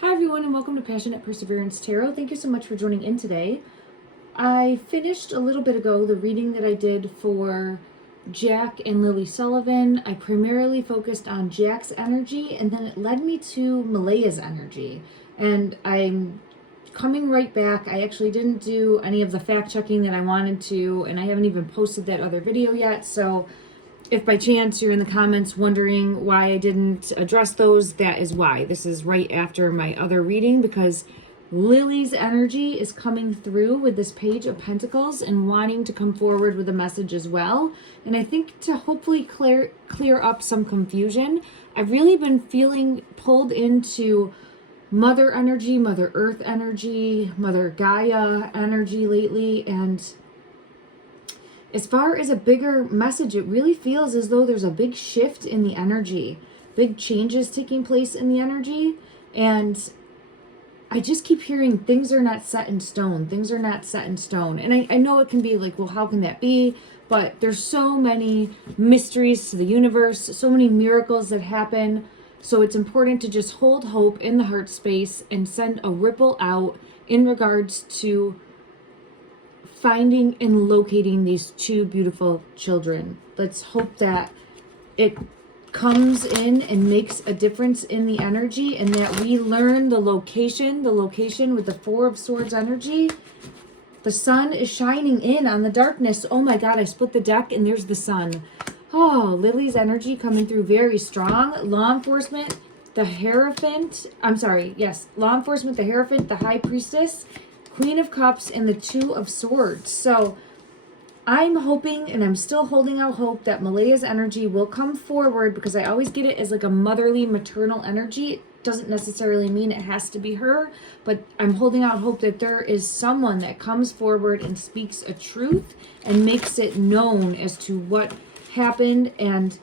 Hi everyone and welcome to Passionate Perseverance Tarot. Thank you so much for joining in today. I finished a little bit ago the reading that I did for Jack and Lilly Sullivan. I primarily focused on Jack's energy and then it led me to Malaya's energy. And I'm coming right back. I actually didn't do any of the fact checking that I wanted to, and I haven't even posted that other video yet. So if by chance you're in the comments wondering why I didn't address those, that is why. This is right after my other reading because Lily's energy is coming through with this Page of Pentacles and wanting to come forward with a message as well. And I think to hopefully clear up some confusion, I've really been feeling pulled into Mother energy, Mother Earth energy, Mother Gaia energy lately, and as far as a bigger message, it really feels as though there's a big shift in the energy, big changes taking place in the energy. And I just keep hearing things are not set in stone. Things are not set in stone. And I know it can be like, well, how can that be? But there's so many mysteries to the universe, so many miracles that happen. So it's important to just hold hope in the heart space and send a ripple out in regards to finding and locating these two beautiful children. Let's hope that it comes in and makes a difference in the energy and that we learn the location with the Four of Swords energy. The sun is shining in on the darkness. Oh my God, I split the deck and there's the sun. Oh, Lily's energy coming through very strong. Law enforcement, the Hierophant. Law enforcement, the Hierophant, the High Priestess, Queen of Cups, and the Two of Swords. So I'm hoping, and I'm still holding out hope, that Malaya's energy will come forward because I always get it as like a motherly, maternal energy. It doesn't necessarily mean it has to be her, but I'm holding out hope that there is someone that comes forward and speaks a truth and makes it known as to what happened, and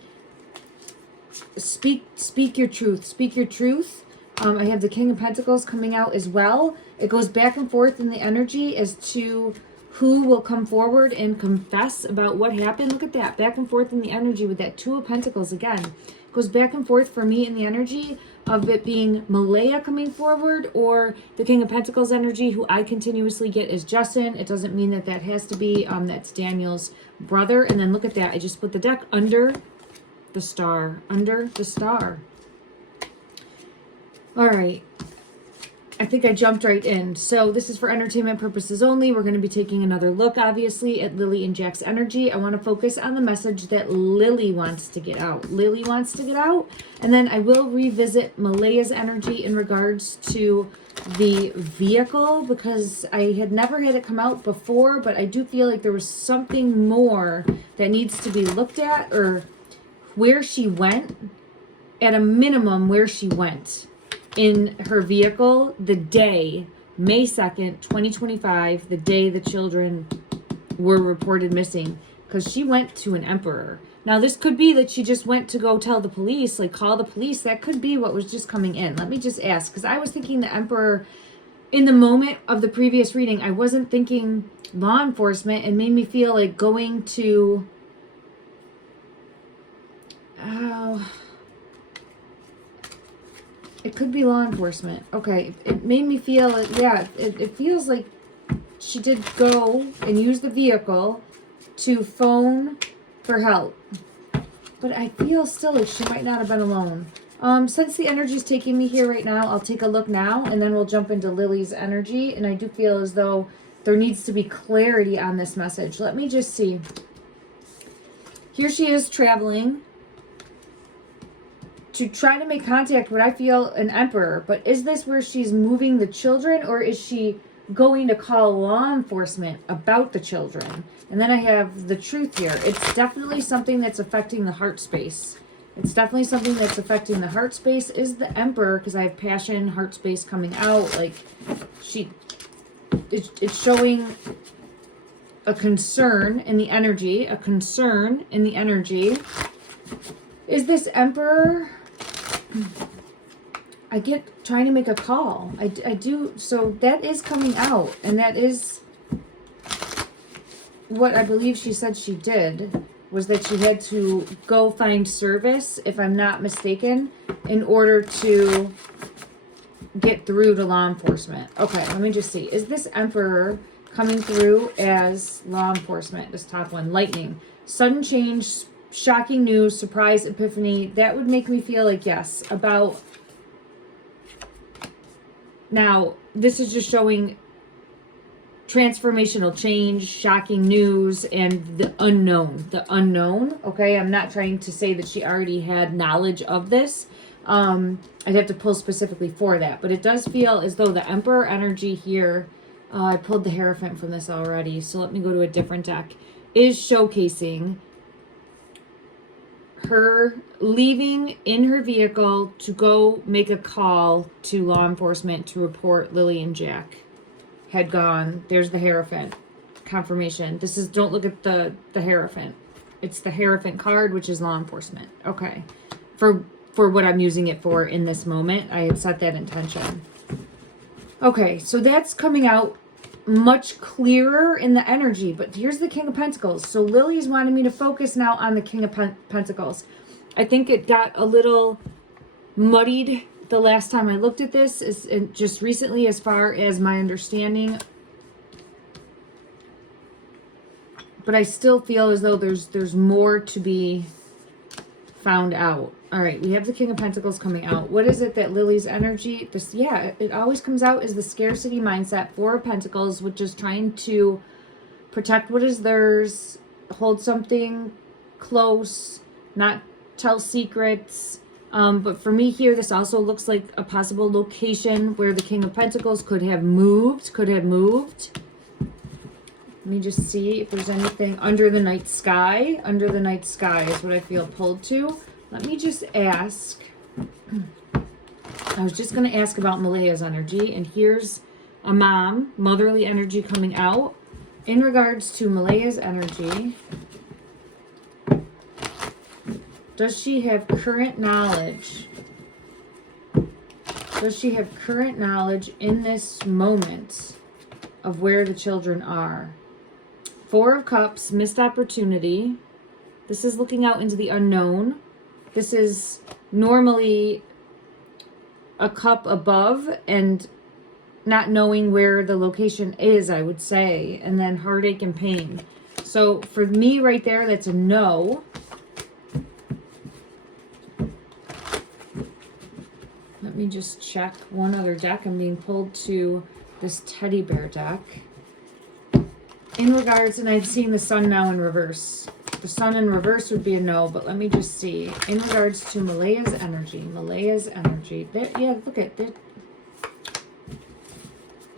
speak your truth. Speak your truth. I have the King of Pentacles coming out as well. It goes back and forth in the energy as to who will come forward and confess about what happened. Look at that, back and forth in the energy with that Two of Pentacles again. It goes back and forth for me in the energy of it being Malaya coming forward or the King of Pentacles energy, who I continuously get as Justin. It doesn't mean that that has to be, that's Daniel's brother. And then look at that, I just put the deck under the star, under the star. All right, I think I jumped right in. So this is for entertainment purposes only. We're going to be taking another look, obviously, at Lily and Jack's energy. I want to focus on the message that Lily wants to get out. Lily wants to get out. And then I will revisit Malaya's energy in regards to the vehicle, because I had never had it come out before, but I do feel like there was something more that needs to be looked at, or where she went, at a minimum, where she went in her vehicle the day, May 2nd, 2025, the day the children were reported missing, because she went to an emperor. Now, this could be that she just went to go tell the police, like call the police. That could be what was just coming in. Let me just ask, because I was thinking the emperor in the moment of the previous reading. I wasn't thinking law enforcement, and made me feel like going to... It could be law enforcement. Okay, it made me feel, it feels like she did go and use the vehicle to phone for help. But I feel still like she might not have been alone. Since the energy is taking me here right now, I'll take a look now, and then we'll jump into Lily's energy. And I do feel as though there needs to be clarity on this message. Let me just see. Here she is traveling to try to make contact with, I feel, an emperor. But is this where she's moving the children, or is she going to call law enforcement about the children? And then I have the truth here. It's definitely something that's affecting the heart space. It's definitely something that's affecting the heart space. Is the emperor, because I have passion, heart space coming out. Like, it's showing a concern in the energy, a concern in the energy. Is this emperor... I get trying to make a call. I do. So that is coming out. And that is what I believe she said she did. Was that she had to go find service, if I'm not mistaken, in order to get through to law enforcement. Okay, let me just see. Is this Emperor coming through as law enforcement? This top one, lightning, sudden change, shocking news, surprise, epiphany. That would make me feel like yes. About now, this is just showing transformational change, shocking news, and the unknown. The unknown. Okay, I'm not trying to say that she already had knowledge of this. I'd have to pull specifically for that, but it does feel as though the Emperor energy here, I pulled the Hierophant from this already, so let me go to a different deck, is showcasing her leaving in her vehicle to go make a call to law enforcement to report Lilly and Jack had gone. There's the Hierophant confirmation. This is, don't look at the Hierophant. It's the Hierophant card, which is law enforcement. Okay. For what I'm using it for in this moment. I had set that intention. Okay, so that's coming out much clearer in the energy, but here's the King of Pentacles. So Lily's wanting me to focus now on the King of Pentacles. I think it got a little muddied the last time I looked at this, is just recently as far as my understanding. But I still feel as though there's more to be found out. All right, we have the King of Pentacles coming out. What is it that Lily's energy, this, yeah, it always comes out as the scarcity mindset. Four of Pentacles, which is trying to protect what is theirs, hold something close, not tell secrets. But for me here, this also looks like a possible location where the King of Pentacles could have moved. Let me just see if there's anything under the night sky. Under the night sky is what I feel pulled to. Let me just ask. I was just going to ask about Malaya's energy. And here's a mom, motherly energy coming out. In regards to Malaya's energy, does she have current knowledge? Does she have current knowledge in this moment of where the children are? Four of Cups, missed opportunity. This is looking out into the unknown. This is normally a cup above and not knowing where the location is, I would say. And then heartache and pain. So for me right there, that's a no. Let me just check one other deck. I'm being pulled to this teddy bear deck. In regards, and I've seen the sun now in reverse. The sun in reverse would be a no, but let me just see. In regards to Malaya's energy. There, yeah, look at it.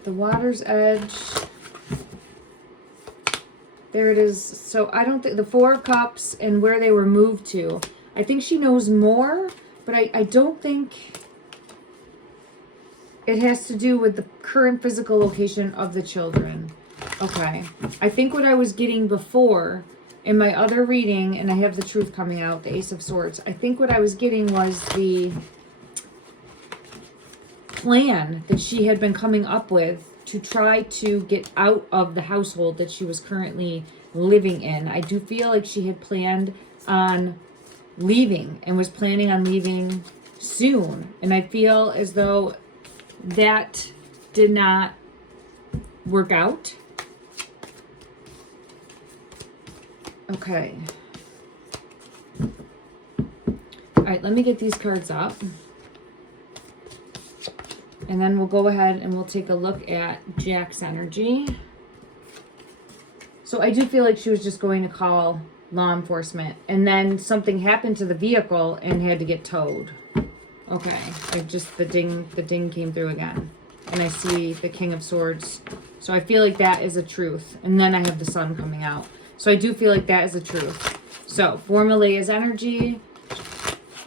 The water's edge. There it is. So I don't think the Four of Cups and where they were moved to. I think she knows more, but I don't think it has to do with the current physical location of the children. Okay. I think what I was getting before in my other reading, and I have the truth coming out, the Ace of Swords. I think what I was getting was the plan that she had been coming up with to try to get out of the household that she was currently living in. I do feel like she had planned on leaving and was planning on leaving soon. And I feel as though that did not work out. Okay. All right, let me get these cards up. And then we'll go ahead and we'll take a look at Jack's energy. So I do feel like she was just going to call law enforcement. And then something happened to the vehicle and had to get towed. Okay. I just, the ding came through again. And I see the King of Swords. So I feel like that is a truth. And then I have the sun coming out. So I do feel like that is the truth. So for Malaya's energy,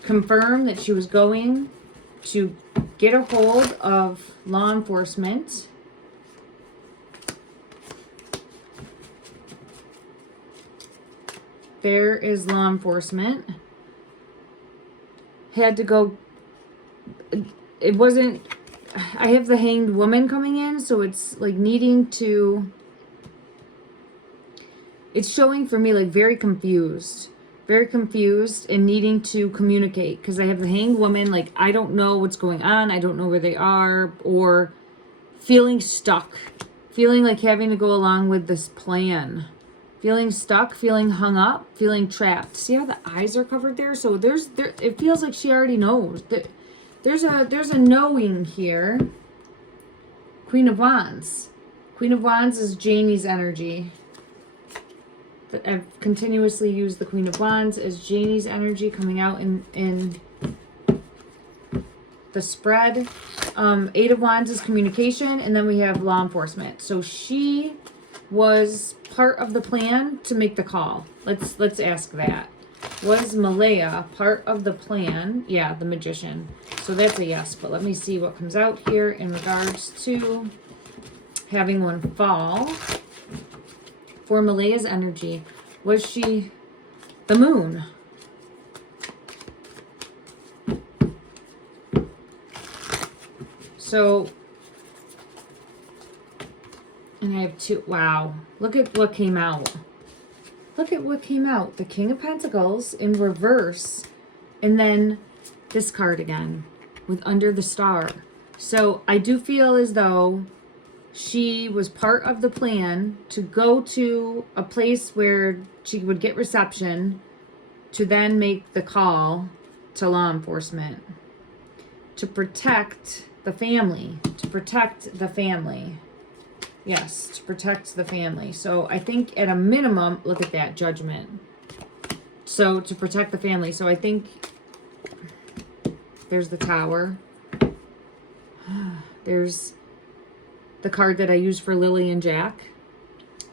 confirm that she was going to get a hold of law enforcement. There is law enforcement. Had to go. It wasn't. I have the Hanged Woman coming in, so it's like needing to. It's showing for me like very confused. very confused and needing to communicate, because I have the Hanged Woman, like, I don't know what's going on, I don't know where they are, or feeling stuck, feeling like having to go along with this plan, feeling stuck, feeling hung up, feeling trapped. See how the eyes are covered there? So it feels like she already knows. There's a knowing here. Queen of Wands. Queen of Wands is Jennie's energy. I've continuously used the Queen of Wands as Jennie's energy coming out in the spread. Eight of Wands is communication, and then we have law enforcement. So she was part of the plan to make the call. Let's ask that. Was Malaya part of the plan? Yeah, the Magician. So that's a yes, but let me see what comes out here in regards to having one fall. For Malaya's energy, was she the Moon? So, and I have two. Wow, look at what came out. Look at what came out. The King of Pentacles in reverse, and then this card again with Under the Star. So I do feel as though she was part of the plan to go to a place where she would get reception to then make the call to law enforcement to protect the family, to protect the family. Yes, to protect the family. So I think at a minimum, look at that, Judgment. So to protect the family. So I think there's the Tower. There's the card that I use for Lily and Jack.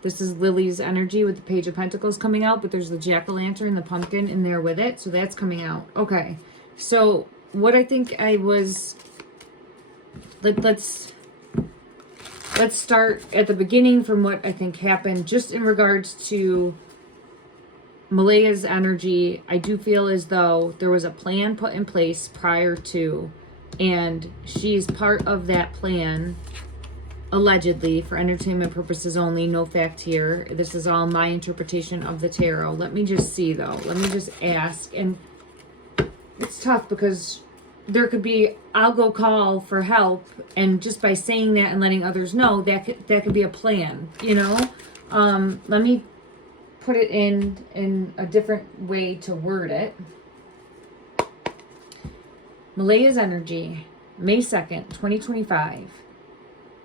This is Lily's energy with the Page of Pentacles coming out, but there's the jack-o'-lantern, the pumpkin in there with it. So that's coming out. Okay. So what I think I was... Let's start at the beginning from what I think happened just in regards to Malaya's energy. I do feel as though there was a plan put in place prior to, and she's part of that plan, allegedly, for entertainment purposes only. No fact here. This is all my interpretation of the tarot. Let me just see, though. Let me just ask. And it's tough because there could be, I'll go call for help, and just by saying that and letting others know, that could be a plan, you know? Let me put it in a different way to word it. Malaya's energy, May 2nd, 2025.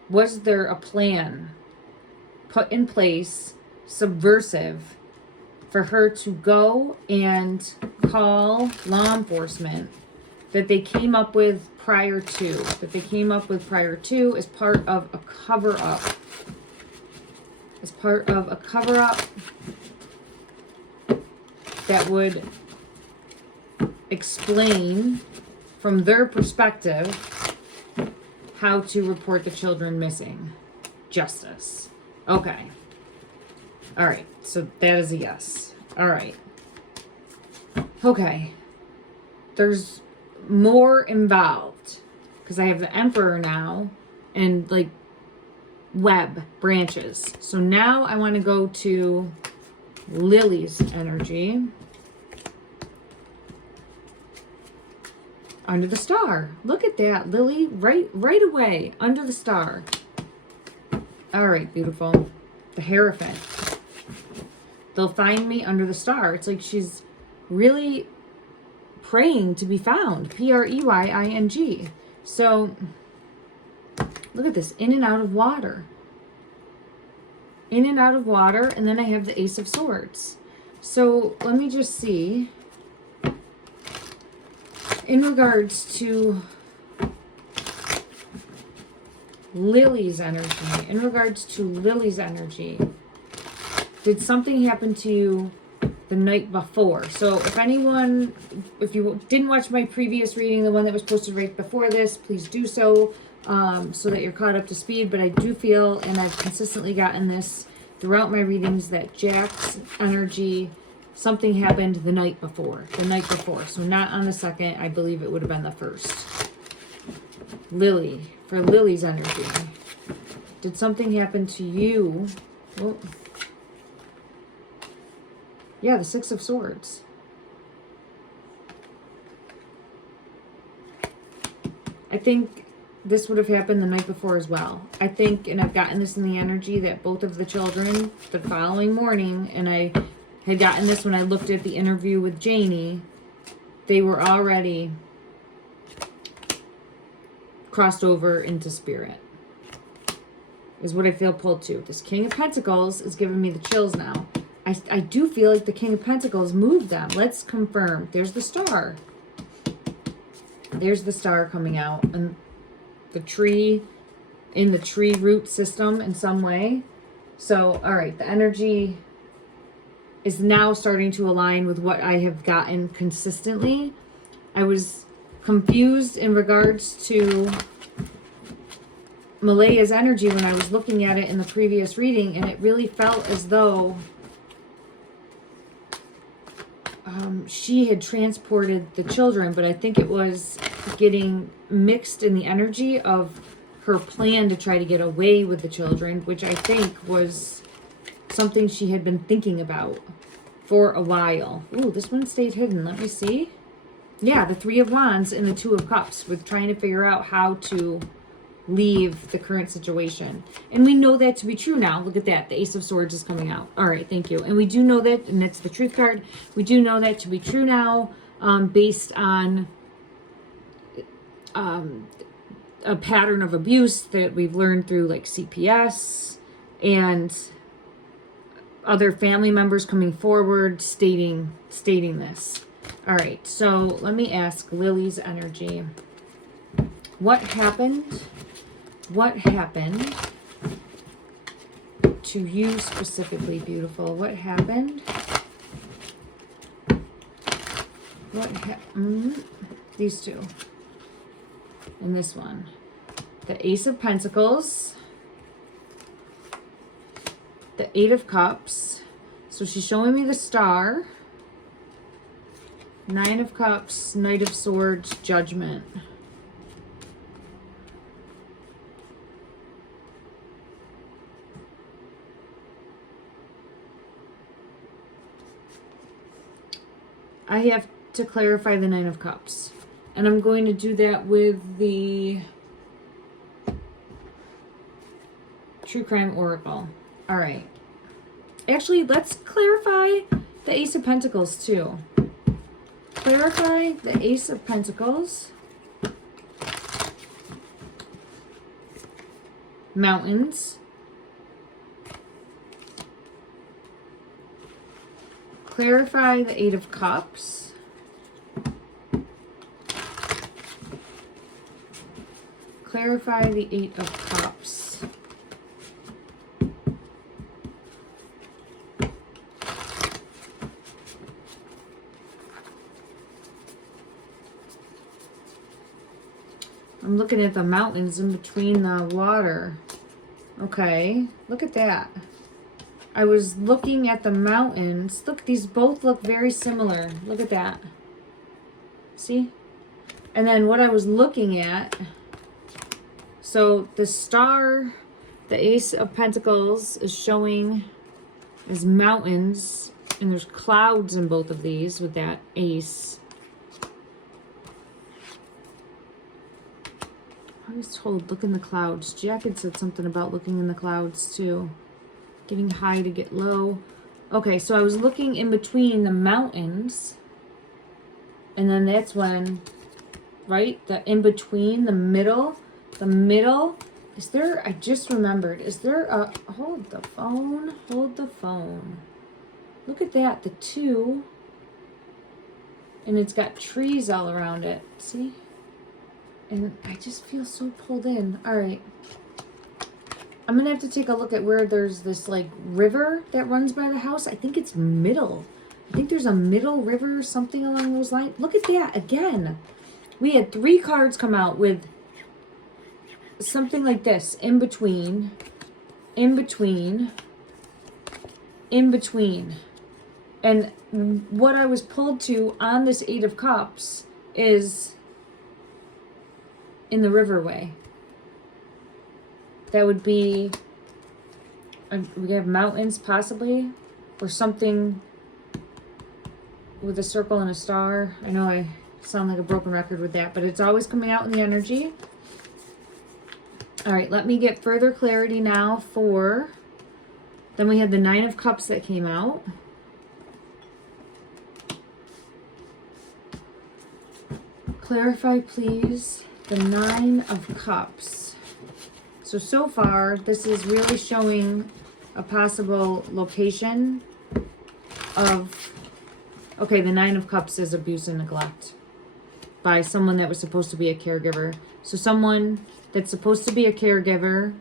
Was there a plan put in place, subversive, for her to go and call law enforcement that they came up with prior to, as part of a cover-up. As part of a cover-up that would explain from their perspective how to report the children missing. Justice. Okay. All right. So that is a yes. All right. Okay. There's more involved because I have the Emperor now and like web branches. So now I want to go to Lily's energy. Under the Star. Look at that, Lily, right away, under the star. All right, beautiful. The Hierophant. They'll find me under the star. It's like she's really praying to be found. Preying. So look at this, in and out of water. In and out of water, and then I have the Ace of Swords. So let me just see. In regards to Lily's energy, did something happen to you the night before? So if you didn't watch my previous reading, the one that was posted right before this, please do so, so that you're caught up to speed. But I do feel, and I've consistently gotten this throughout my readings, that Jack's energy, something happened the night before. So not on the 2nd. I believe it would have been the 1st. Lily, for Lily's energy, did something happen to you? Well, yeah, the 6 of Swords. I think this would have happened the night before as well. I think, and I've gotten this in the energy, that both of the children the following morning, and I had gotten this when I looked at the interview with Jennie, they were already crossed over into spirit, is what I feel pulled to. This King of Pentacles is giving me the chills now. I do feel like the King of Pentacles moved them. Let's confirm. There's the star. There's the star coming out. And the tree, in the tree root system in some way. So, all right. The energy is now starting to align with what I have gotten consistently. I was confused in regards to Malaya's energy when I was looking at it in the previous reading, and it really felt as though she had transported the children, but I think it was getting mixed in the energy of her plan to try to get away with the children, which I think was something she had been thinking about for a while. Ooh, this one stayed hidden. Let me see. Yeah, the Three of Wands and the Two of Cups, with trying to figure out how to leave the current situation. And we know that to be true now. Look at that. The Ace of Swords is coming out. All right, thank you. And we do know that, and that's the Truth card. We do know that to be true now, based on a pattern of abuse that we've learned through like CPS and other family members coming forward stating this. All right, so let me ask Lily's energy. What happened? What happened to you specifically, beautiful? What happened? These two. And this one. The Ace of Pentacles. The Eight of Cups. So she's showing me the Star. Nine of Cups, Knight of Swords, Judgment. I have to clarify the Nine of Cups. And I'm going to do that with the True Crime Oracle. All right. Actually, let's clarify the Ace of Pentacles too. Clarify the Ace of Pentacles. Mountains. Clarify the Eight of Cups. Clarify the Eight of Cups. I'm looking at the mountains in between the water. Okay, look at that. I was looking at the mountains. Look, these both look very similar. Look at that. See? And then what I was looking at, so the Star, the Ace of Pentacles is showing as mountains, and there's clouds in both of these with that Ace. I was told look in the clouds. Jack had said something about looking in the clouds too. Getting high to get low. Okay, so I was looking in between the mountains. And then that's when, right? The in between, the middle. Is there, I just remembered, is there a, hold the phone. Look at that, the two. And it's got trees all around it. See? And I just feel so pulled in. All right. I'm going to have to take a look at where there's this like river that runs by the house. I think it's middle. I think there's a middle river or something along those lines. Look at that again. We had 3 cards come out with something like this. In between. In between. In between. And what I was pulled to on this Eight of Cups is in the riverway. That would be, we have mountains possibly, or something with a circle and a star. I know I sound like a broken record with that, but it's always coming out in the energy. All right, let me get further clarity now for, then we had the Nine of Cups that came out. Clarify, please, the Nine of Cups. So far, this is really showing a possible location of, okay, the Nine of Cups is abuse and neglect by someone that was supposed to be a caregiver. So someone that's supposed to be a caregiver,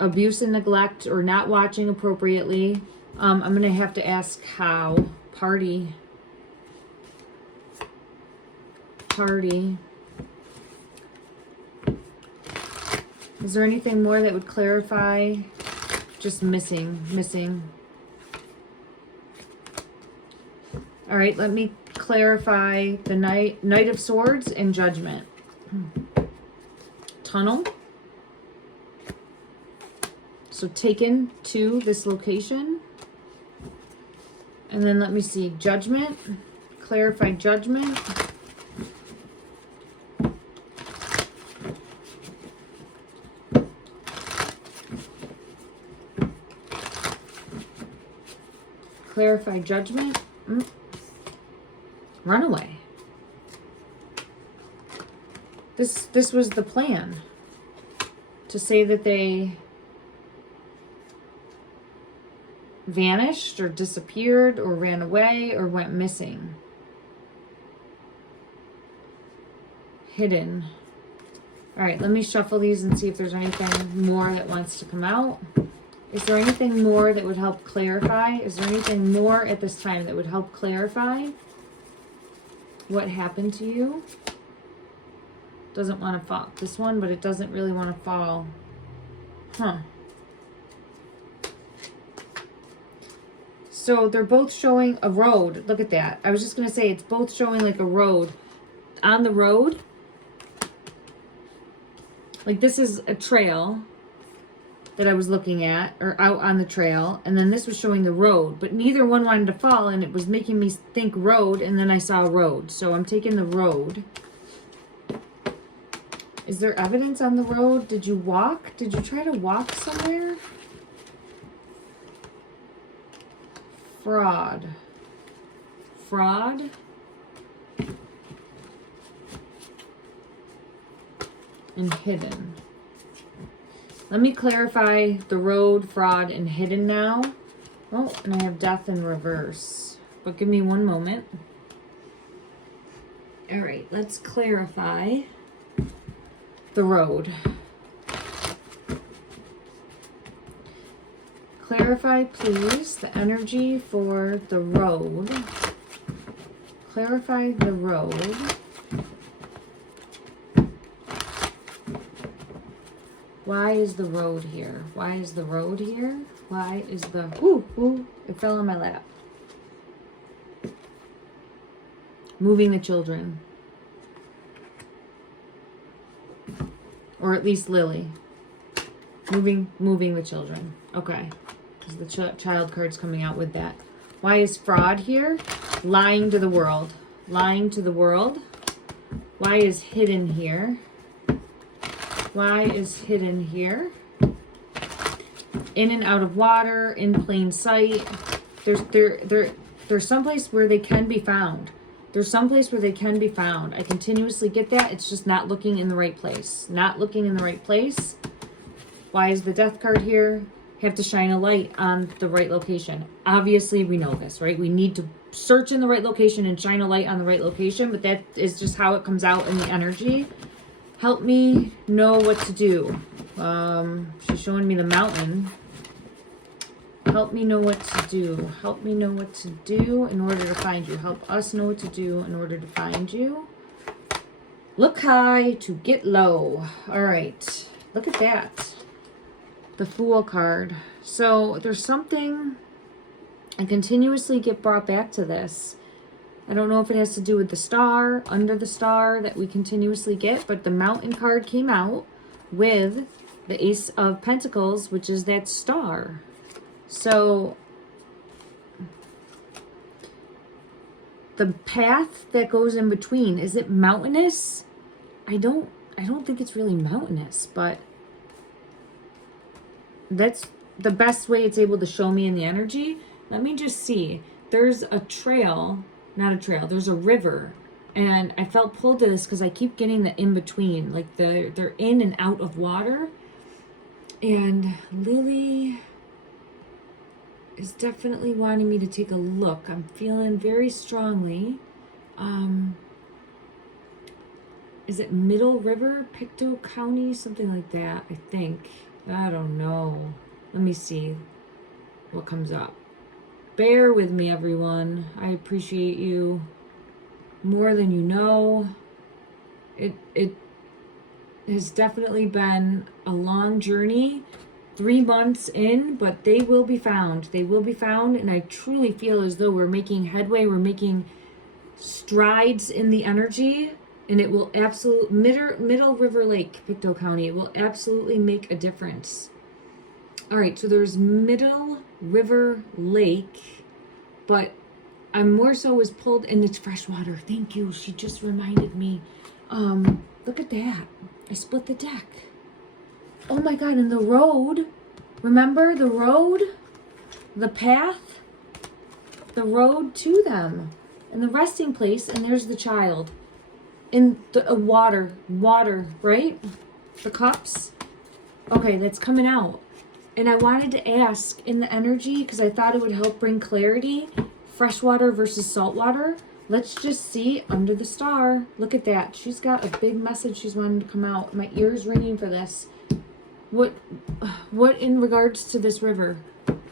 abuse and neglect, or not watching appropriately. I'm going to have to ask how. Party. Is there anything more that would clarify? Just missing. All right, let me clarify the Knight of Swords and Judgment. Tunnel. So taken to this location. And then let me see, Judgment. Clarify Judgment. Clarify Judgment. Runaway. This was the plan. To say that they vanished or disappeared or ran away or went missing. Hidden. All right, let me shuffle these and see if there's anything more that wants to come out. Is there anything more that would help clarify? Is there anything more at this time that would help clarify what happened to you? Doesn't want to fall. This one, but it doesn't really want to fall. Huh. So they're both showing a road. Look at that. I was just going to say it's both showing like a road. On the road, like this is a trail that I was looking at, or out on the trail, and then this was showing the road, but neither one wanted to fall, and it was making me think road, and then I saw road, so I'm taking the road. Is there evidence on the road? Did you walk? Did you try to walk somewhere? Fraud. And hidden. Let me clarify the road, fraud, and hidden now. Oh, and I have death in reverse. But give me one moment. All right, let's clarify the road. Clarify, please, the energy for the road. Clarify the road. Why is the road here? Why is the road here? Why is the... Ooh, it fell on my lap. Moving the children. Or at least Lilly. Moving the children. Okay. Because the child card's coming out with that. Why is fraud here? Lying to the world. Lying to the world. Why is hidden here? Why is hidden here? In and out of water, in plain sight. There's someplace where they can be found. There's someplace where they can be found. I continuously get that. It's just not looking in the right place. Not looking in the right place. Why is the death card here? Have to shine a light on the right location. Obviously, we know this, right? We need to search in the right location and shine a light on the right location, but that is just how it comes out in the energy. Help me know what to do. She's showing me the mountain. Help me know what to do. Help me know what to do in order to find you. Help us know what to do in order to find you. Look high to get low. All right. Look at that. The Fool card. So there's something... I continuously get brought back to this. I don't know if it has to do with the star, under the star that we continuously get, but the Mountain card came out with the Ace of Pentacles, which is that star. So the path that goes in between, is it mountainous? I don't think it's really mountainous, but that's the best way it's able to show me in the energy. Let me just see. There's a trail, not a trail, there's a river. And I felt pulled to this because I keep getting the in-between. Like they're in and out of water. And Lily is definitely wanting me to take a look. I'm feeling very strongly. Is it Middle River, Pictou County? Something like that, I think. I don't know. Let me see what comes up. Bear with me, everyone. I appreciate you more than you know. It has definitely been a long journey, 3 months in, but they will be found. They will be found, and I truly feel as though we're making headway. We're making strides in the energy, and it will absolutely, Middle River Lake, Pictou County, it will absolutely make a difference. All right, so there's Middle River Lake, but I'm more so was pulled, and it's Freshwater. Thank you. She just reminded me. Look at that. I split the deck. Oh my God, and the road. Remember the road? The path? The road to them. And the resting place, and there's the child. In the water, right? The cups. Okay, that's coming out. And I wanted to ask in the energy, because I thought it would help bring clarity, freshwater versus saltwater. Let's just see under the star. Look at that. She's got a big message she's wanting to come out. My ear's ringing for this. What in regards to this river?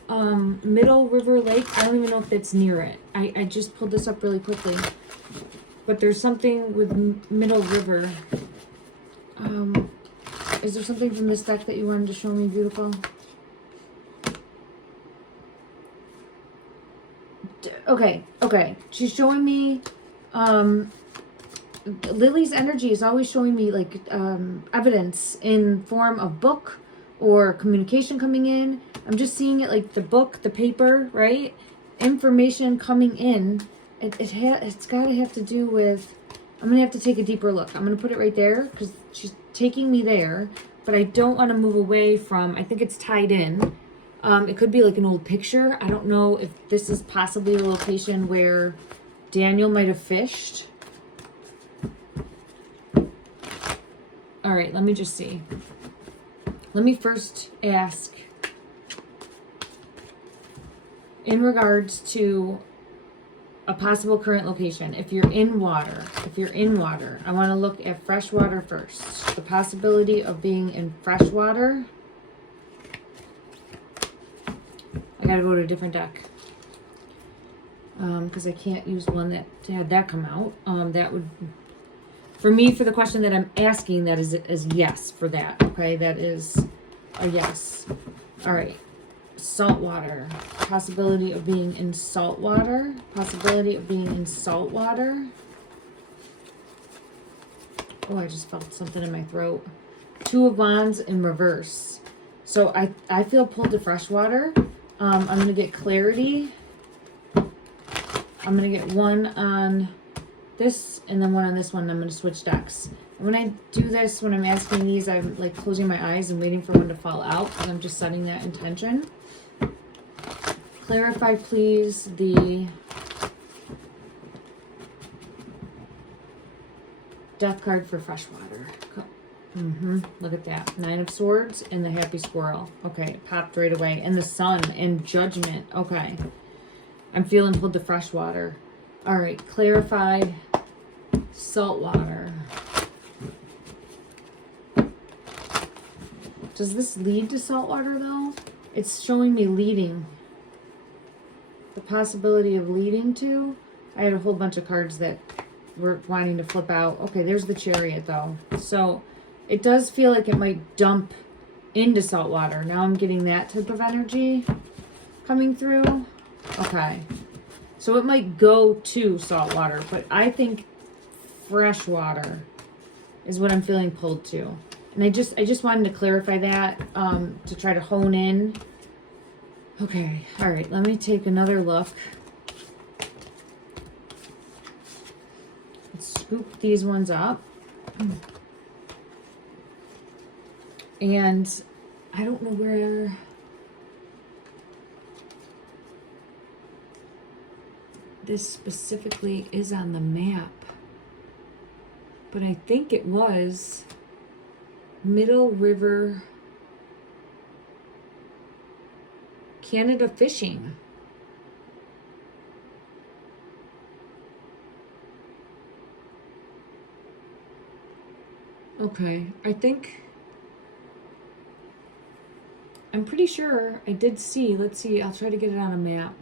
Middle River Lake. I don't even know if that's near it. I just pulled this up really quickly. But there's something with Middle River. Is there something from this deck that you wanted to show me, beautiful? Okay. She's showing me, Lily's energy is always showing me like evidence in form of book or communication coming in. I'm just seeing it like the book, the paper, right? Information coming in. It's got to have to do with, I'm going to have to take a deeper look. I'm going to put it right there because she's taking me there, but I don't want to move away from, I think it's tied in. It could be like an old picture. I don't know if this is possibly a location where Daniel might have fished. All right, let me just see. Let me first ask in regards to a possible current location. If you're in water, I want to look at freshwater first. The possibility of being in freshwater. I gotta go to a different deck because I can't use one that had that come out. That would, for me, for the question that I'm asking, that is yes for that. Okay, that is a yes. All right, saltwater. Possibility of being in saltwater. Possibility of being in saltwater. Oh, I just felt something in my throat. Two of Wands in reverse. So I feel pulled to freshwater. I'm going to get clarity. I'm going to get one on this and then one on this one. I'm going to switch decks. And when I do this, when I'm asking these, I'm like closing my eyes and waiting for one to fall out because I'm just setting that intention. Clarify, please, the death card for freshwater. Look at that. 9 of Swords and the Happy Squirrel. Okay, it popped right away. And the Sun and Judgment. Okay. I'm feeling pulled to freshwater. All right, clarify saltwater. Does this lead to saltwater though? It's showing me leading. The possibility of leading to. I had a whole bunch of cards that were wanting to flip out. Okay, there's the Chariot though. So it does feel like it might dump into saltwater. Now I'm getting that type of energy coming through. Okay. So it might go to saltwater, but I think freshwater is what I'm feeling pulled to. And I just wanted to clarify that to try to hone in. Okay. All right. Let me take another look. scoop these ones up. And I don't know where this specifically is on the map, but I think it was Middle River, Canada fishing. Okay, I'm pretty sure I did see, let's see, I'll try to get it on a map.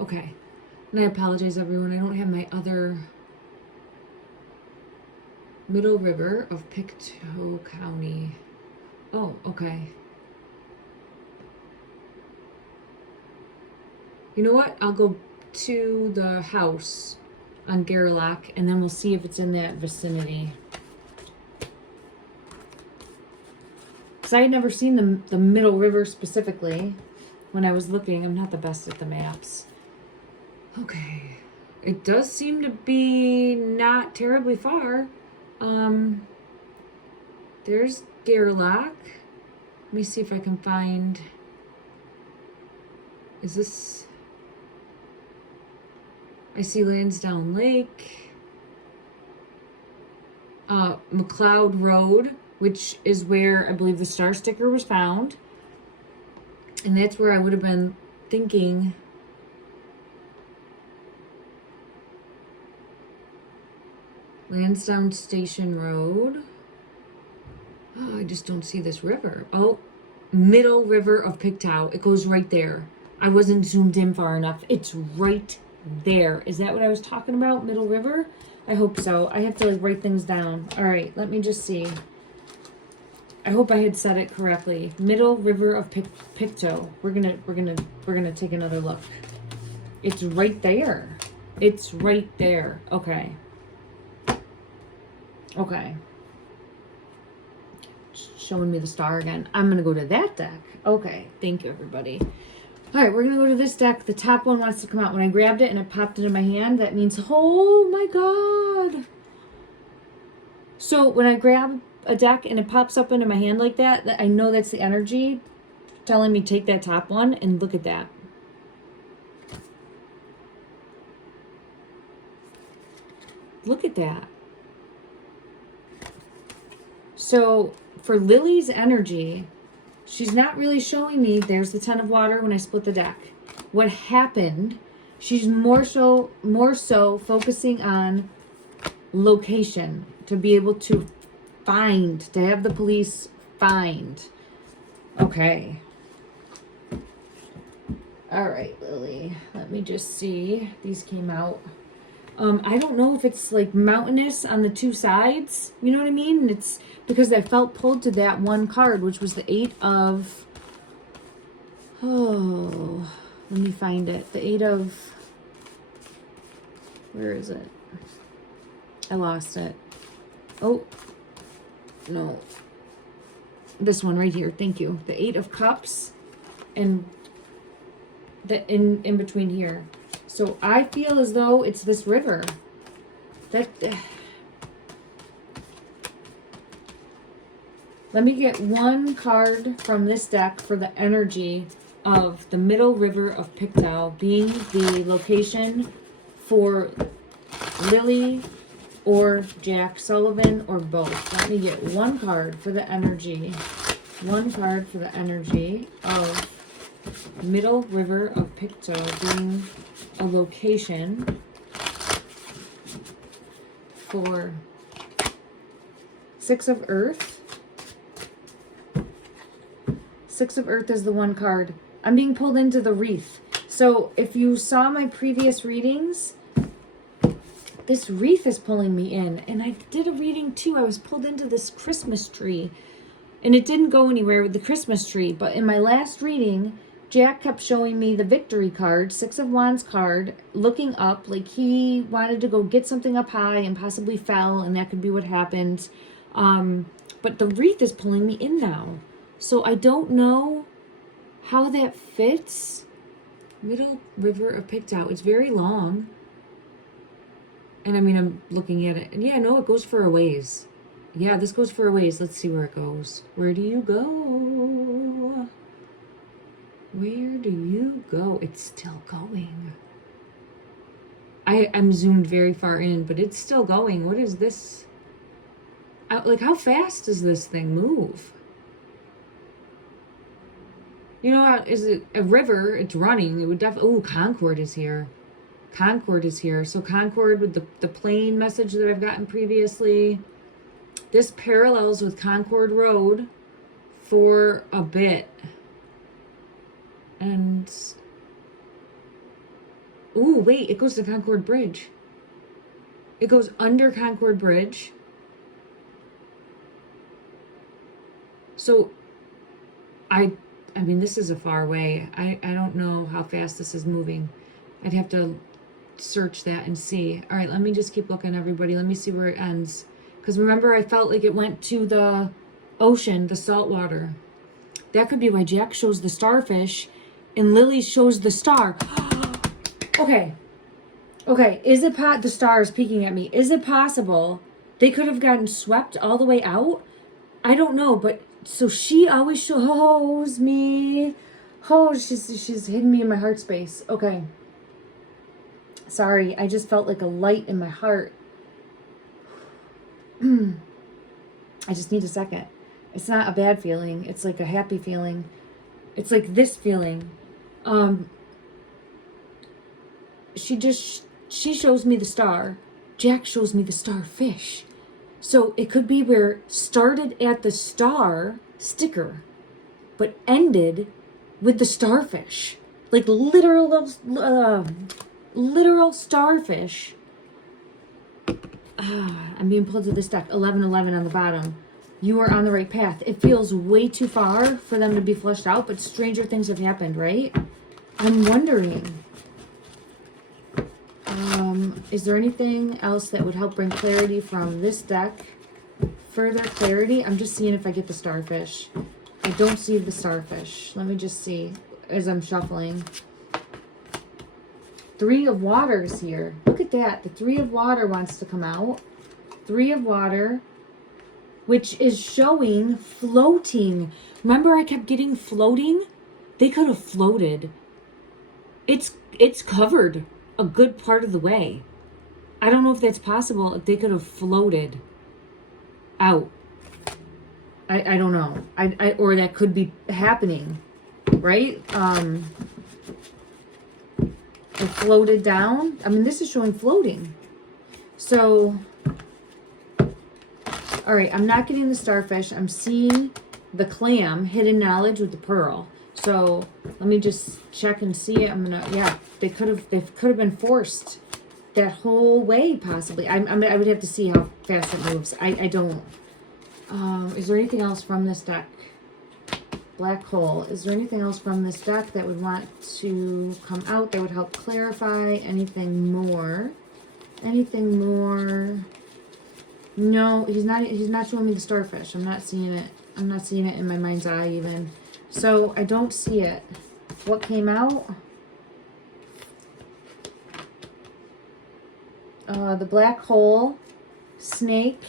Okay, and I apologize everyone, I don't have my other Middle River of Pictou County. Oh, okay. You know what? I'll go to the house on Garlock and then we'll see if it's in that vicinity. Because I had never seen the Middle River specifically when I was looking. I'm not the best at the maps. Okay. It does seem to be not terribly far. There's Garlock. Let me see if I can find... Is this... I see Lansdowne Lake. McLeod Road, which is where I believe the star sticker was found. And that's where I would have been thinking... Lansdowne Station Road. Oh, I just don't see this river. Oh, Middle River of Pictou. It goes right there. I wasn't zoomed in far enough. It's right there. Is that what I was talking about? Middle River? I hope so. I have to like write things down. All right, let me just see. I hope I had said it correctly. Middle River of Pictou. We're gonna take another look. It's right there. It's right there. Okay. Okay. Showing me the star again. I'm going to go to that deck. Okay. Thank you, everybody. All right. We're going to go to this deck. The top one wants to come out. When I grabbed it and it popped into my hand, that means, oh my God. So when I grab a deck and it pops up into my hand like that, I know that's the energy telling me take that top one, and look at that. Look at that. So for Lily's energy, she's not really showing me, there's the 10 of water when I split the deck. What happened, she's more so focusing on location, to be able to find, to have the police find. Okay. All right, Lily, let me just see. These came out. I don't know if it's like mountainous on the two sides. You know what I mean? And it's because I felt pulled to that one card, which was the 8 of... Oh, let me find it. The 8 of... Where is it? I lost it. Oh, no. This one right here. Thank you. The 8 of Cups and the in between here. So I feel as though it's this river. That let me get one card from this deck for the energy of the Middle River of Pictou being the location for Lily or Jack Sullivan or both. Let me get one card for the energy. One card for the energy of Middle River of Pictou being a location for 6 of Earth. 6 of Earth is the one card. I'm being pulled into the wreath. So if you saw my previous readings, this wreath is pulling me in. And I did a reading too. I was pulled into this Christmas tree. And it didn't go anywhere with the Christmas tree. But in my last reading, Jack kept showing me the victory card, 6 of Wands card, looking up like he wanted to go get something up high and possibly fell, and that could be what happened. But the wreath is pulling me in now. So I don't know how that fits. Middle River of Pictou. It's very long. And I mean, I'm looking at it. And yeah, no, it goes for a ways. Yeah, this goes for a ways. Let's see where it goes. Where do you go? Where do you go? It's still going. I'm zoomed very far in, but it's still going. What is this? Like, how fast does this thing move? You know, is it a river? It's running. It would definitely... Oh, Concord is here. Concord is here. So Concord with the plane message that I've gotten previously. This parallels with Concord Road for a bit. And... Ooh, wait, it goes to Concord Bridge. It goes under Concord Bridge. So, I mean, this is a far way. I don't know how fast this is moving. I'd have to search that and see. All right, let me just keep looking, everybody. Let me see where it ends. Because remember, I felt like it went to the ocean, the saltwater. That could be why Jack shows the starfish and Lilly shows the star. Okay. Okay, is it the star is peeking at me. Is it possible they could have gotten swept all the way out? I don't know, but so she always shows me. Oh, she's hidden me in my heart space. Okay. Sorry, I just felt like a light in my heart. I just need a second. It's not a bad feeling. It's like a happy feeling. It's like this feeling. She shows me the star. Jack shows me the starfish. So it could be where started at the star sticker, but ended with the starfish. Like literal starfish. I'm being pulled to this deck. 1111 on the bottom. You are on the right path. It feels way too far for them to be fleshed out, but stranger things have happened, right? I'm wondering. Is there anything else that would help bring clarity from this deck? Further clarity? I'm just seeing if I get the starfish. I don't see the starfish. Let me just see as I'm shuffling. Three of Water is here. Look at that. The Three of Water wants to come out. Three of Water, which is showing floating. Remember I kept getting floating? They could have floated. It's covered a good part of the way. I don't know if that's possible. If they could have floated out. I don't know. Or that could be happening, right? It floated down. I mean, this is showing floating. So, all right, I'm not getting the starfish. I'm seeing the clam, hidden knowledge with the pearl. So let me just check and see it. I'm gonna, yeah, they could have been forced that whole way possibly. I would have to see how fast it moves. I don't. Is there anything else from this deck? Black hole. Is there anything else from this deck that would want to come out that would help clarify anything more? Anything more? No, he's not showing me the starfish. I'm not seeing it. I'm not seeing it in my mind's eye even. So I don't see it. What came out? The black hole, snake,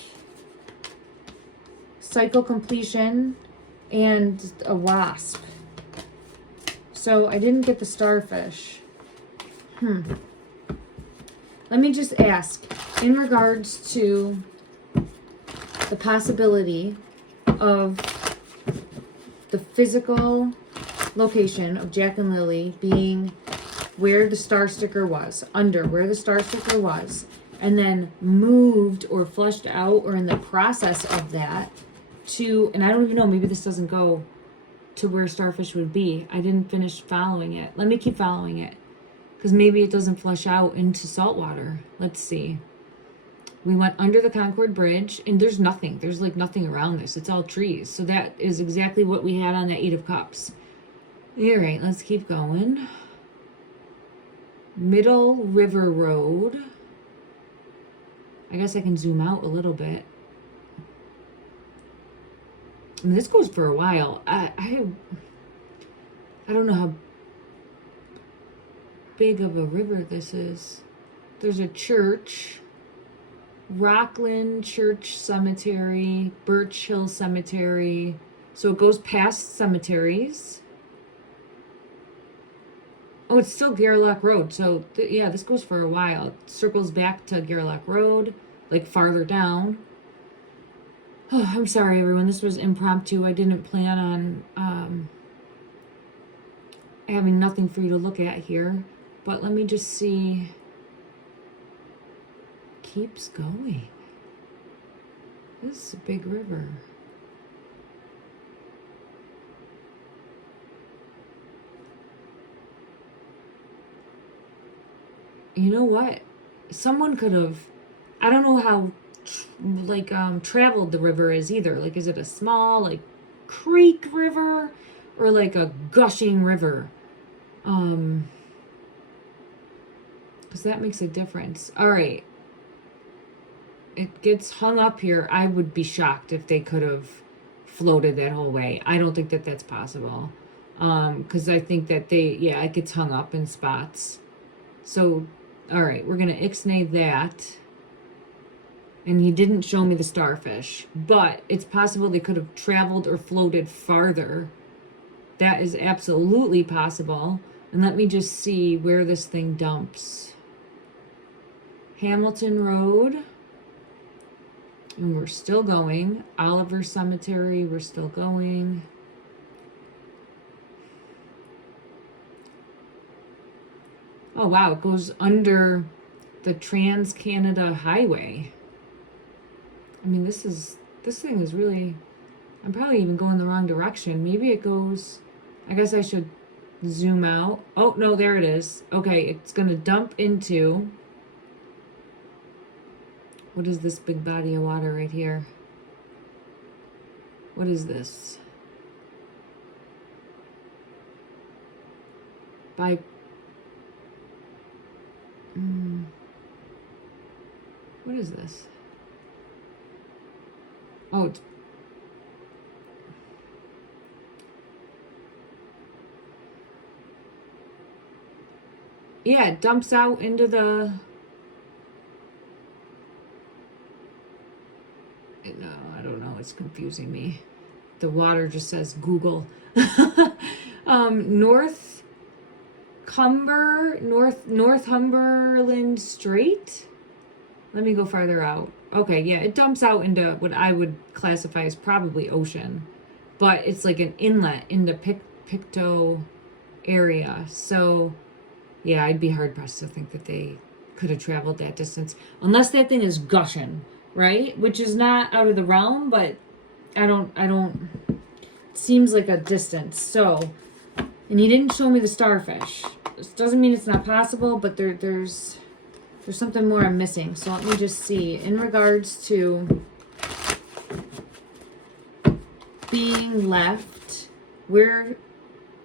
cycle completion, and a wasp. So I didn't get the starfish. Let me just ask, in regards to the possibility of the physical location of Jack and Lilly being where the star sticker was, under where the star sticker was, and then moved or flushed out or in the process of that to, and I don't even know, maybe this doesn't go to where starfish would be. I didn't finish following it. Let me keep following it, because maybe it doesn't flush out into saltwater. Let's see. We went under the Concord Bridge, and there's nothing. There's like nothing around this. It's all trees. So that is exactly what we had on that Eight of Cups. All right, let's keep going. Middle River Road. I guess I can zoom out a little bit. I mean, this goes for a while. I don't know how big of a river this is. There's a church. Rockland Church Cemetery, Birch Hill Cemetery. So it goes past cemeteries. Oh, it's still Gerlach Road. So, yeah, this goes for a while. It circles back to Gerlach Road, like farther down. Oh, I'm sorry, everyone. This was impromptu. I didn't plan on having nothing for you to look at here. But let me just see. Keeps going. This is a big river. You know what? Someone could have, I don't know how traveled the river is either. Like, is it a small like creek river or like a gushing river? Because that makes a difference. All right. It gets hung up here. I would be shocked if they could have floated that whole way. I don't think that that's possible. Because I think that it gets hung up in spots. So, all right, we're going to ixnay that. And he didn't show me the starfish. But it's possible they could have traveled or floated farther. That is absolutely possible. And let me just see where this thing dumps. Hamilton Road. And we're still going. Oliver Cemetery, we're still going. Oh, wow, it goes under the Trans-Canada Highway. I mean, this thing is really, I'm probably even going the wrong direction. Maybe it goes, I guess I should zoom out. Oh, no, there it is. Okay, it's going to dump into, what is this big body of water right here? What is this? By what is this? Oh, yeah, it dumps out into the, no, I don't know, it's confusing me. The water just says Google. North Northumberland Strait. Let me go farther out. Okay, yeah, it dumps out into what I would classify as probably ocean, but it's like an inlet into Pictou area. So, yeah, I'd be hard pressed to think that they could have traveled that distance, unless that thing is gushing, right? Which is not out of the realm, but I don't. It seems like a distance. So, and he didn't show me the starfish. This doesn't mean it's not possible, but there's something more I'm missing. So let me just see. In regards to being left, we're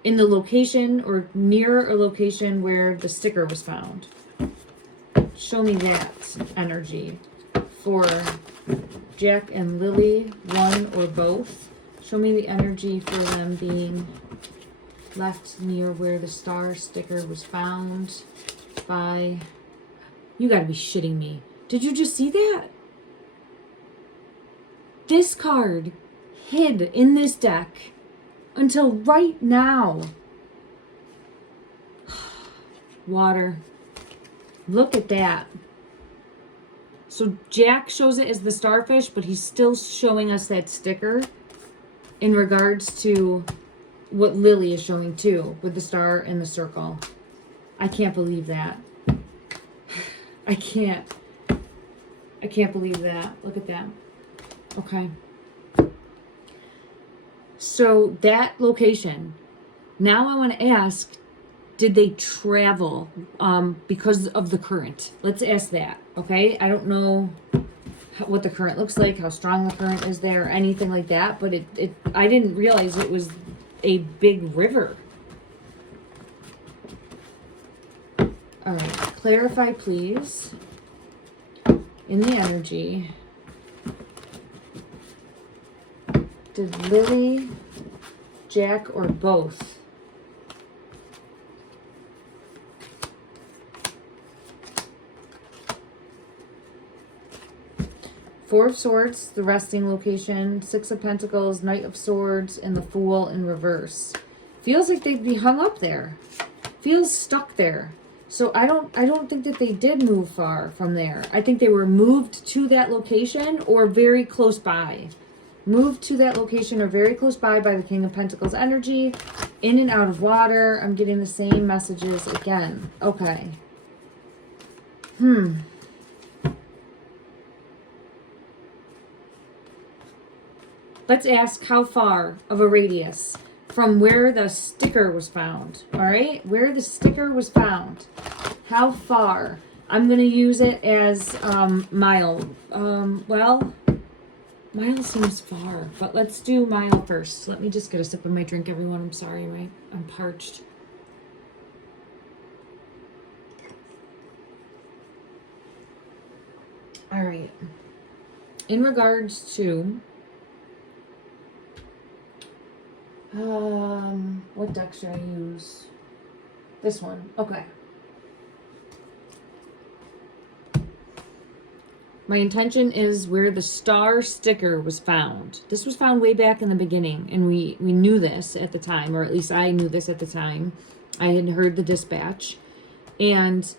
in the location or near a location where the sticker was found. Show me that energy for Jack and Lilly, one or both. Show me the energy for them being left near where the star sticker was found by... You gotta be shitting me. Did you just see that? This card hid in this deck until right now. Water. Look at that. So Jack shows it as the starfish, but he's still showing us that sticker in regards to what Lilly is showing too, with the star and the circle. I can't believe that. I can't believe that. Look at that. Okay. So that location. Now I want to ask, did they travel because of the current? Let's ask that, okay? I don't know what the current looks like, how strong the current is there, anything like that, but I didn't realize it was a big river. All right, clarify please in the energy. Did Lilly, Jack, or both Four of Swords, the resting location. Six of Pentacles, Knight of Swords, and the Fool in reverse. Feels like they'd be hung up there. Feels stuck there. So I don't think that they did move far from there. I think they were moved to that location or very close by. Moved to that location or very close by the King of Pentacles energy. In and out of water. I'm getting the same messages again. Okay. Let's ask how far of a radius from where the sticker was found. All right? Where the sticker was found. How far? I'm going to use it as mile. Well, mile seems far, but let's do mile first. Let me just get a sip of my drink, everyone. I'm sorry, I'm parched. All right. In regards to what deck should I use? This one. Okay. My intention is where the star sticker was found. This was found way back in the beginning, and we knew this at the time, or at least I knew this at the time. I had heard the dispatch. And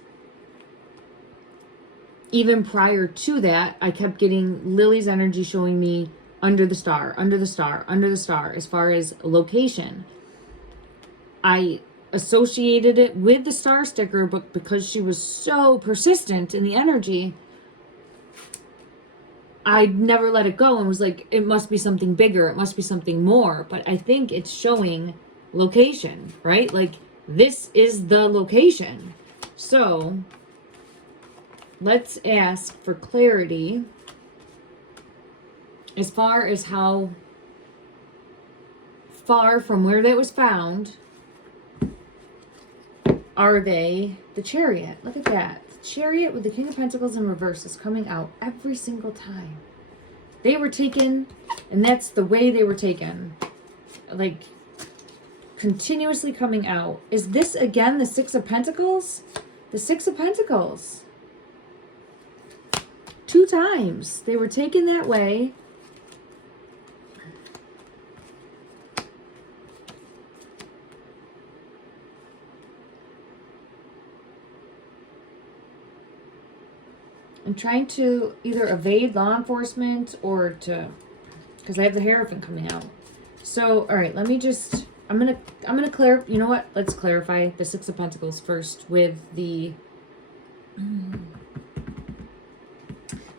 even prior to that, I kept getting Lily's energy showing me under the star, under the star, under the star, as far as location. I associated it with the star sticker, but because she was so persistent in the energy, I never let it go and was like, it must be something bigger. It must be something more. But I think it's showing location, right? Like, this is the location. So let's ask for clarity as far as how far from where that was found are they. The Chariot. Look at that. The Chariot with the King of Pentacles in reverse is coming out every single time. They were taken, and that's the way they were taken. Like, continuously coming out. Is this again the Six of Pentacles? The Six of Pentacles. 2 times. They were taken that way. I'm trying to either evade law enforcement or to, because I have the Hierophant coming out. So, all right, let me just, I'm gonna clear, you know what? Let's clarify the Six of Pentacles first with the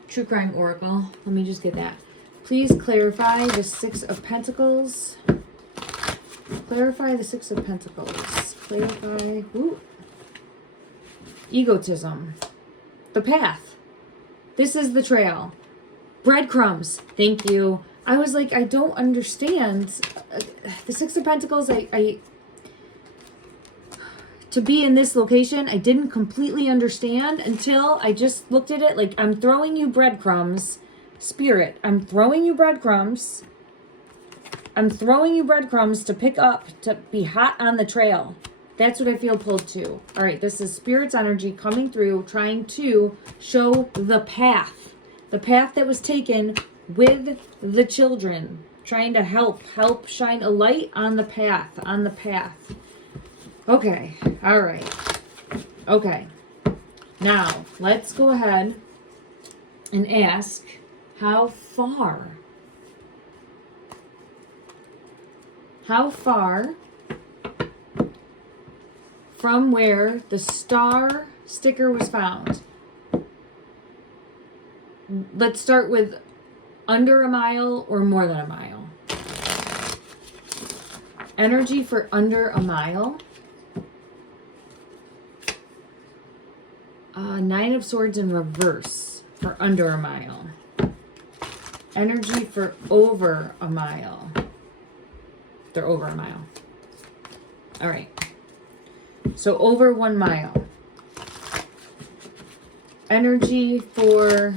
True Crime Oracle. Let me just get that. Please clarify the Six of Pentacles. Clarify the Six of Pentacles. Clarify, ooh. Egotism. The path. This is the trail. Breadcrumbs. Thank you. I was like, I don't understand. The Six of Pentacles, to be in this location, I didn't completely understand until I just looked at it like, I'm throwing you breadcrumbs. Spirit, I'm throwing you breadcrumbs. I'm throwing you breadcrumbs to pick up, to be hot on the trail. That's what I feel pulled to. All right, this is Spirit's energy coming through, trying to show the path. The path that was taken with the children. Trying to help shine a light on the path, Okay, all right. Okay, now let's go ahead and ask how far? How far from where the star sticker was found? Let's start with under a mile or more than a mile. Energy for under a mile. 9 of Swords in reverse for under a mile. Energy for over a mile. They're over a mile. All right. So over 1 mile. Energy for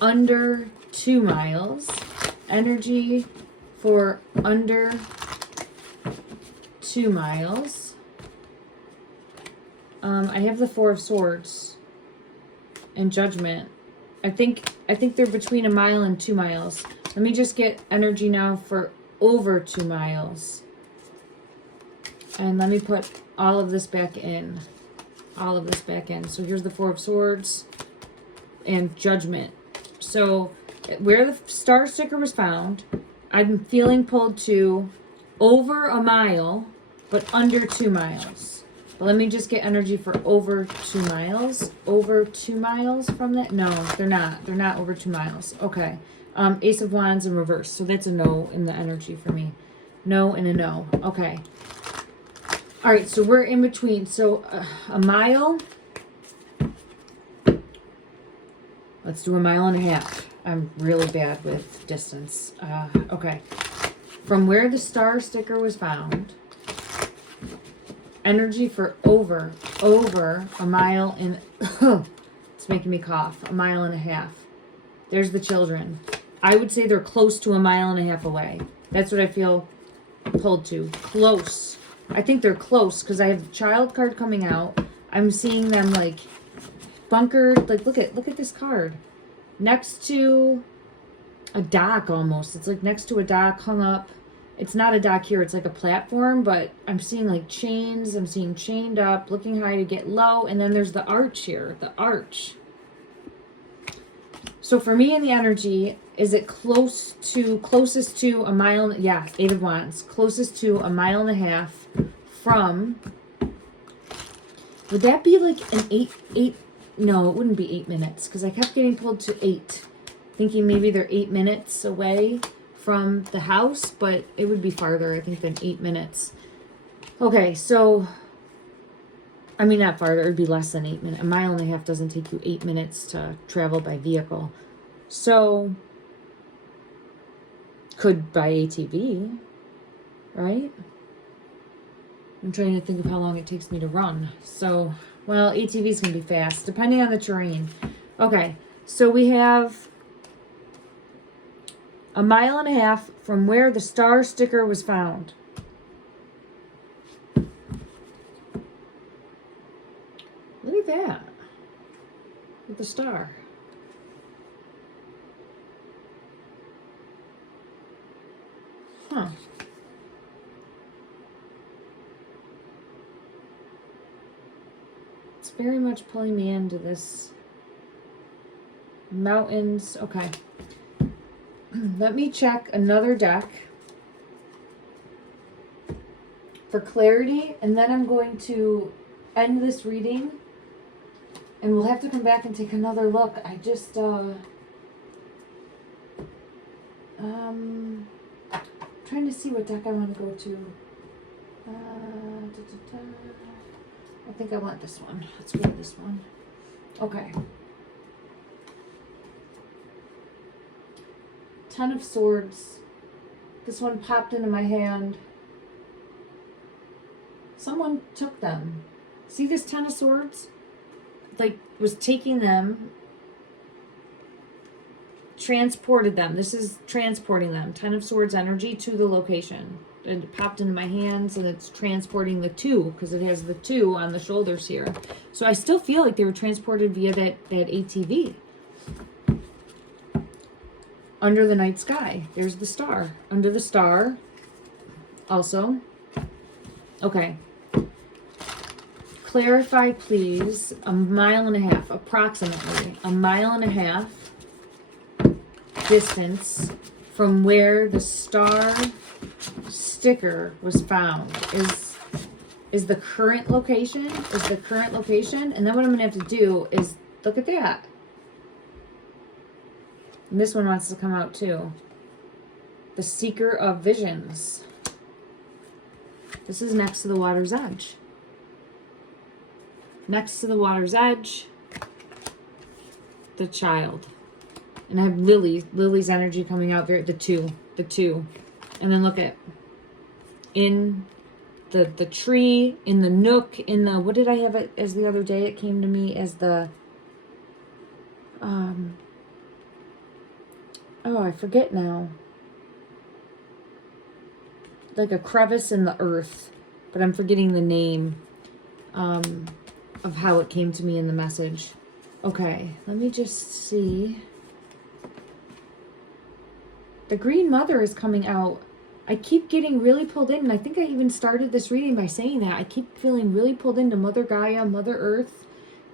under 2 miles. Energy for under 2 miles. I have the 4 of Swords. and Judgment. I think they're between 1 mile and 2 miles. Let me just get energy now for over 2 miles. And let me put all of this back in. All of this back in. So here's the 4 of Swords and Judgment. So where the star sticker was found, I'm feeling pulled to over 1 mile, but under 2 miles. But let me just get energy for over 2 miles. Over 2 miles from that? No, they're not. They're not over 2 miles. Okay. Ace of Wands in reverse. So that's a no in the energy for me. No and a no. Okay. All right, so we're in between. So 1 mile. Let's do 1.5 miles. I'm really bad with distance. Okay. From where the star sticker was found, energy for over 1 mile and it's making me cough. 1.5 miles. There's the children. I would say they're close to 1.5 miles away. That's what I feel pulled to. Close. I think they're close because I have the child card coming out. I'm seeing them like bunkered. Like look at this card. Next to a dock almost. It's like next to a dock hung up. It's not a dock here. It's like a platform, but I'm seeing like chains. I'm seeing chained up, looking high to get low. And then there's the arch here, the arch. So for me in the energy, is it closest to 1 mile? Yeah, 8 of Wands. Closest to 1.5 miles from, would that be like an eight? No, it wouldn't be 8 minutes because I kept getting pulled to 8. Thinking maybe they're 8 minutes away from the house, but it would be farther, I think, than 8 minutes. Okay, so, I mean, not farther, it would be less than 8 minutes. 1.5 miles doesn't take you 8 minutes to travel by vehicle. So, could by ATV, right? I'm trying to think of how long it takes me to run. So, well, ATVs can be fast, depending on the terrain. Okay, so we have 1.5 miles from where the star sticker was found. Look at that. With the star. Huh. It's very much pulling me into this. Mountains. Okay. Let me check another deck for clarity, and then I'm going to end this reading, and we'll have to come back and take another look. I just, trying to see what deck I want to go to. I think I want this one. Let's go to this one. Okay. 10 of Swords. This one popped into my hand. Someone took them. See this 10 of Swords? Like, was taking them, transported them. This is transporting them. 10 of Swords energy to the location. And it popped into my hands, and it's transporting the 2 because it has the 2 on the shoulders here. So I still feel like they were transported via that ATV. Under the night sky. There's the star. Under the star. Also. Okay. Clarify, please. 1.5 miles, approximately. 1.5 miles distance from where the star sticker was found. Is the current location? Is the current location? And then what I'm going to have to do is, look at that. And this one wants to come out too. The Seeker of Visions. This is next to the water's edge. Next to the water's edge, the child. And I have Lily's energy coming out there, the two. And then look at, in the tree, in the nook, in the, what did I have it as the other day? It came to me as the, oh, I forget now. Like a crevice in the earth. But I'm forgetting the name of how it came to me in the message. Okay, let me just see. The Green Mother is coming out. I keep getting really pulled in, and I think I even started this reading by saying that. I keep feeling really pulled into Mother Gaia, Mother Earth,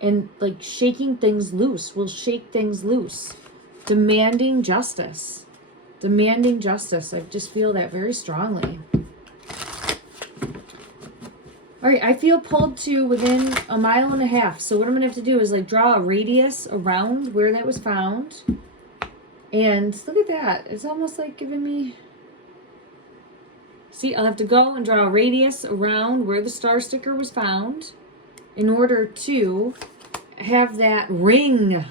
and like shaking things loose. We'll shake things loose. Demanding justice. Demanding justice. I just feel that very strongly. All right, I feel pulled to within 1.5 miles. So what I'm going to have to do is like draw a radius around where that was found. And look at that. It's almost like giving me... See, I'll have to go and draw a radius around where the star sticker was found in order to have that ring.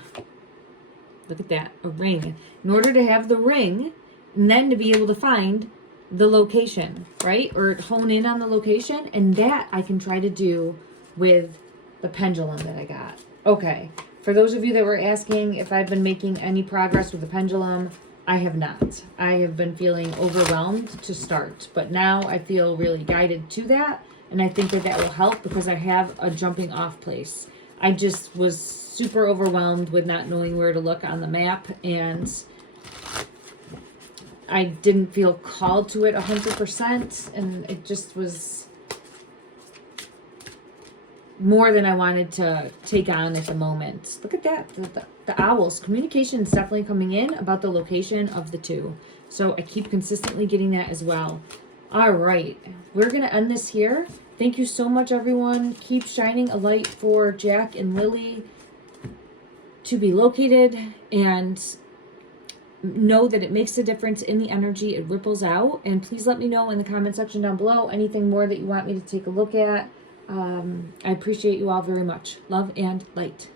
Look at that, a ring. In order to have the ring, and then to be able to find the location, right? Or hone in on the location. And that I can try to do with the pendulum that I got. Okay. For those of you that were asking if I've been making any progress with the pendulum, I have not. I have been feeling overwhelmed to start, but now I feel really guided to that, and I think that that will help because I have a jumping off place. I just was super overwhelmed with not knowing where to look on the map, and I didn't feel called to it 100%, and it just was more than I wanted to take on at the moment. Look at that. The owls. Communication is definitely coming in about the location of the two. So I keep consistently getting that as well. All right. We're going to end this here. Thank you so much, everyone. Keep shining a light for Jack and Lilly to be located, and know that it makes a difference in the energy. It ripples out. And please let me know in the comment section down below anything more that you want me to take a look at. I appreciate you all very much. Love and light.